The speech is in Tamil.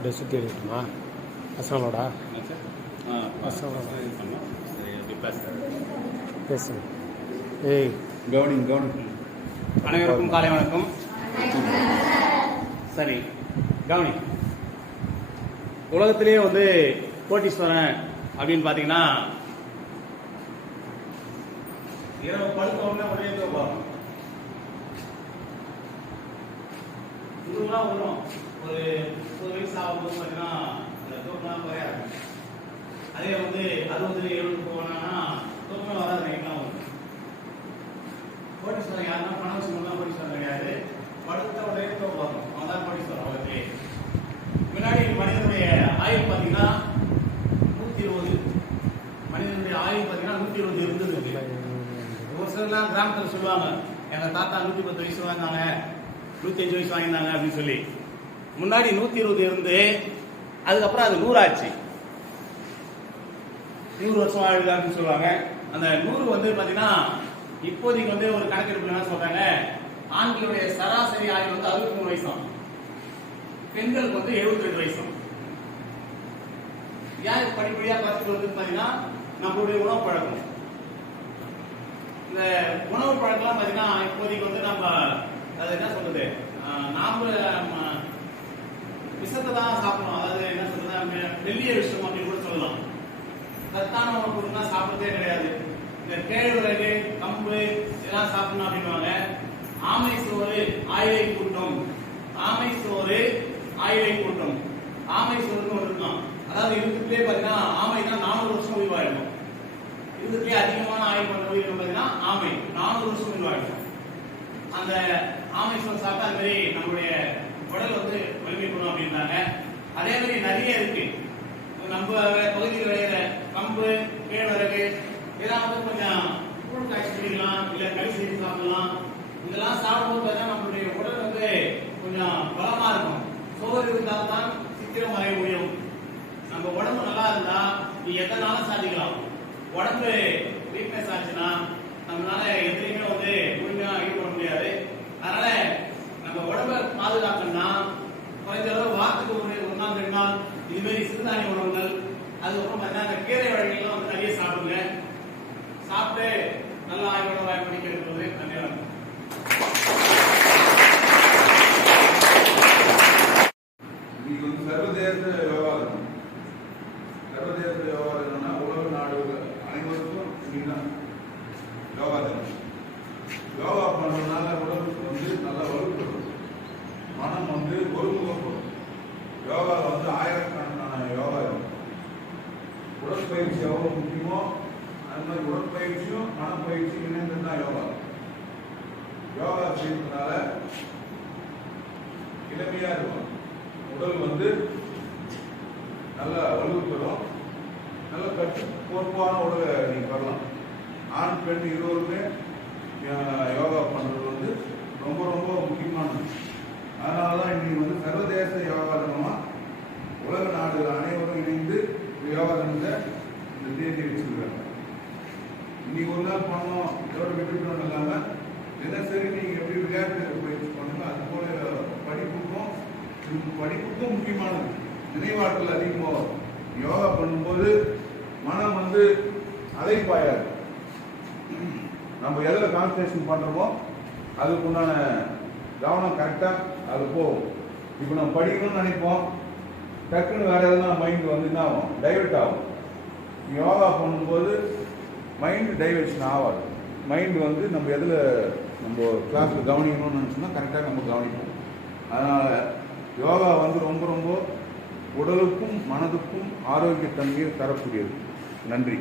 அப்படியே சுற்றி எடுக்கணுமா பசங்களோட பேசுங்க. ஏய் கவனிங். அனைவருக்கும் காலை வணக்கம். சரி கவனி, உலகத்திலேயே வந்து கோட்டீஸ்வரன் அப்படின்னு பார்த்தீங்கன்னா இரவு படுத்த உடனே வரும். இதுலாம் வரும். ஒரு 30 வயசு ஆகும்போது பார்த்தீங்கன்னா அந்த தூக்கம்லாம் குறையாது. அதே வந்து 60-70 போனான்னா தூக்கம் வராது, நைட்லாம் வரும். கோட்டீஸ்வரன் யாருன்னா பணம் வச்சுக்கணும் கோட்டீஸ்வரன் கிடையாது. படுத்த உடனே தூக்கம் வரும், அவன் தான் கோட்டீஸ்வரன். உலகத்திலே முன்னாடி மனிதனுடைய ஆயுள் பார்த்தீங்கன்னா 120. மனிதனுடைய ஆயுள் பார்த்தீங்கன்னா 120 இருந்தது. ஒரு சிலர்லாம் கிராமத்தில் சொல்லுவாங்க, எங்கள் தாத்தா 110 வயசு வாழ்ந்தாங்க, 105 வயசு வாங்கினாங்க அப்படின்னு சொல்லி. முன்னாடி 120 இருந்து அதுக்கப்புறம் அது 100 ஆச்சு. 100 வருஷம் ஆயுள் அப்படின்னு சொல்லுவாங்க. அந்த 100 வந்து பார்த்தீங்கன்னா இப்போதைக்கு வந்து ஒரு கணக்கெடுப்பு என்ன சொல்றாங்க, ஆண்களுடைய சராசரி ஆயுள் வந்து 63 வயசாம், பெண்களுக்கு வந்து 72 வயசாம். ஏன் படிப்படியாக பார்த்துட்டு வந்து பார்த்தீங்கன்னா நம்மளுடைய உணவு பழக்கம். இந்த உணவு பழக்கம்லாம் பார்த்தீங்கன்னா இப்போதைக்கு வந்து நம்ம அது என்ன சொல்றது, நாம விஷத்தை தான் சாப்பிடணும். அதாவது என்ன சொல்றது, வெள்ளிய விஷயம் அப்படின்னு கூட சொல்லலாம். சத்தான உணவு பொருட்கள்லாம் சாப்பிட்றதே கிடையாது. இந்த கேழ்வரகு, கம்பு இதெல்லாம் சாப்பிடணும் அப்படின்வாங்க. ஆமை சோறு ஆயிலை கூட்டம், ஆமை சோறு ஆயிலை கூட்டம். ஆமை சோறுன்னு ஒன்று இருக்கலாம். அதாவது இருக்கிறதுலே பார்த்தீங்கன்னா ஆமை தான் 400 வருஷம் உயிர் வாழணும். இருக்கிறதுலே அதிகமான ஆயுள் கொண்ட உயிர் பார்த்தீங்கன்னா ஆமை 400 வருஷம் உயிர் வாழணும். அந்த ஆமை சோறு சாப்பிட்டா அது மாதிரி நம்மளுடைய உடல் வந்து வலிமை பண்ணும் அப்படின்றாங்க. அதே மாதிரி நிறைய இருக்கு. நம்ம பகுதியில் விளையிற கம்பு, கேழ்வரகு இதெல்லாம் வந்து கொஞ்சம் கூழ் காய்ச்சி குடிக்கலாம், இல்லை களி செய்து சாப்பிடலாம். இதெல்லாம் சாப்பிடும்போது நம்மளுடைய உடல் வந்து கொஞ்சம் பலமா இருக்கும். சோறு இருந்தால் தான் சீக்கிரம் வரைய முடியும். நம்ம உடம்பு நல்லா இருந்தா நீ எத்தனாலும் சாதிக்கலாம். உடம்பு வீக்னஸ் ஆச்சுன்னா நம்மளால எதுலையுமே வந்து முழுமையா ஈடுபட முடியாது. அதனால நம்ம உடம்பை பாதுகாக்கணும்னா குறைஞ்ச அளவு வாரத்துக்கு ஒரு நாள் 2 நாள் இதுமாரி சிறுதானிய உணவுகள், அதுக்கப்புறம் பார்த்தீங்கன்னா கீரை வகைகள்லாம் வந்து நிறைய சாப்பிடுங்க. சாப்பிட்டு நல்ல ஆய்வோட வாய்ப்பு இருக்கிறது. நன்றி. சர்வதேச யோகா தினம். சர்வதேச யோகா தினம்னா உலக நாடுகள் அனைவருக்கும் யோகா தினம். யோகா பண்றதுனால உடலுக்கு வந்து நல்ல வலுப்படும், மனம் வந்து ஒருமுகப்படும். யோகா வந்து ஆயிரக்கணக்கான யோகா இருக்கும். உடற்பயிற்சி எவ்வளவு முக்கியமோ அது மாதிரி உடற்பயிற்சியும் மனப்பயிற்சியும் இணைந்தது தான் யோகா. யோகா செய்யறதுனால இளமையா இருக்கும், உடல் வந்து நல்ல வலுப்பெறும், நல்ல கட்டு பொறுப்பான உடலை நீங்க பெறலாம். ஆண் பெண் இருவருமே யோகா பண்றது வந்து ரொம்ப ரொம்ப முக்கியமானது. அதனாலதான் இன்னைக்கு வந்து சர்வதேச யோகா தினமா உலக நாடுகள் அனைவரும் இணைந்து யோகா தினத்தை இந்த தேதி வச்சிருக்காங்க. இன்னைக்கு ஒரு நாள் பண்ணோம் இதோட விட்டுட்டோம் இல்லாம தினசரி நீங்க எப்படி விளையாட்டு பயிற்சி பண்ணுங்க, அது போல படிப்புக்கும் முக்கியமானது. நினைவாற்றல் அதிகமாகும். யோகா பண்ணும்போது மனம் வந்து அலைப்பாயாது. நம்ம எதில் கான்சன்ட்ரேஷன் பண்றோமோ அதுக்கு உண்டான கவனம் கரெக்டா அது போகும். இப்போ நம்ம படிக்கணும்னு நினைப்போம், டக்குன்னு வேற எதுனா மைண்ட் வந்து என்ன ஆகும், டைவர்ட் ஆகும். யோகா பண்ணும்போது மைண்ட் டைவர்ஷன் ஆகாது. மைண்ட் வந்து நம்ம எதில் நம்ம கிளாஸில் கவனிக்கணும்னு நினச்சோம்னா கரெக்டாக நம்ம கவனிப்போம். அதனால் யோகா வந்து ரொம்ப ரொம்ப உடலுக்கும் மனதுக்கும் ஆரோக்கியத்தன்மையை தரக்கூடியது. நன்றி.